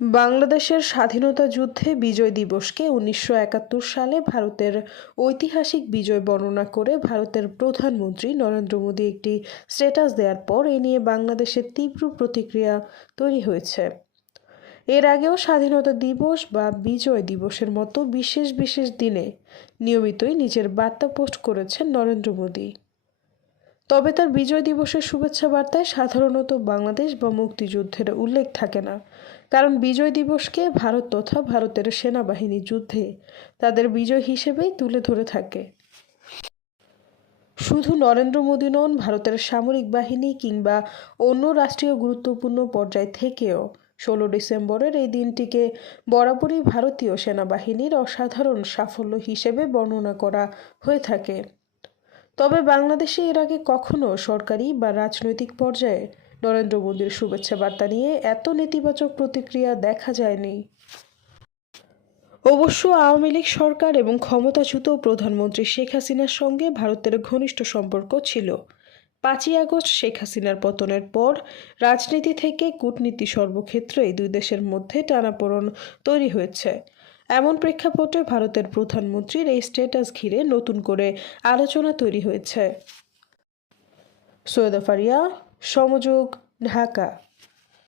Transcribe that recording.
বাংলাদেশের স্বাধীনতা যুদ্ধে বিজয় দিবসকে ১৯৭১ সালে ভারতের ঐতিহাসিক বিজয় বর্ণনা করে ভারতের প্রধানমন্ত্রী নরেন্দ্র মোদী একটি স্ট্যাটাস দেওয়ার পর এ নিয়ে বাংলাদেশের তীব্র প্রতিক্রিয়া তৈরি হয়েছে। এর আগেও স্বাধীনতা দিবস বা বিজয় দিবসের মতো বিশেষ বিশেষ দিনে নিয়মিতই নিজের বার্তা পোস্ট করেছেন নরেন্দ্র মোদী। তবে তার বিজয় দিবসের শুভেচ্ছা বার্তায় সাধারণত বাংলাদেশ বা মুক্তিযুদ্ধের উল্লেখ থাকে না, কারণ বিজয় দিবসকে ভারত তথা ভারতের সেনাবাহিনী যুদ্ধে তাদের বিজয় হিসেবেই তুলে ধরে থাকে। শুধু নরেন্দ্র মোদী নন, ভারতের সামরিক বাহিনী কিংবা অন্য রাষ্ট্রীয় গুরুত্বপূর্ণ পর্যায় থেকেও 16 ডিসেম্বরের এই দিনটিকে বরাবরই ভারতীয় সেনাবাহিনীর অসাধারণ সাফল্য হিসেবে বর্ণনা করা হয়ে থাকে। তবে বাংলাদেশে এর আগে কখনো সরকারি বা রাজনৈতিক পর্যায়ে নরেন্দ্র মোদীর শুভেচ্ছা বার্তা নিয়ে এত নেতিবাচক প্রতিক্রিয়া দেখা যায়নি। অবশ্য আওয়ামী লীগ সরকার এবং ক্ষমতাচ্যুত প্রধানমন্ত্রী শেখ হাসিনার সঙ্গে ভারতের ঘনিষ্ঠ সম্পর্ক ছিল। 5ই আগস্ট শেখ হাসিনার পতনের পর রাজনীতি থেকে কূটনীতি সর্বক্ষেত্রেই দুই দেশের মধ্যে টানাপোড়েন তৈরি হয়েছে। এমন প্রেক্ষাপটে ভারতের প্রধানমন্ত্রীর এই স্ট্যাটাস ঘিরে নতুন করে আলোচনা তৈরি হয়েছে। সৈয়দা ফারিয়া, সমযোগ, ঢাকা।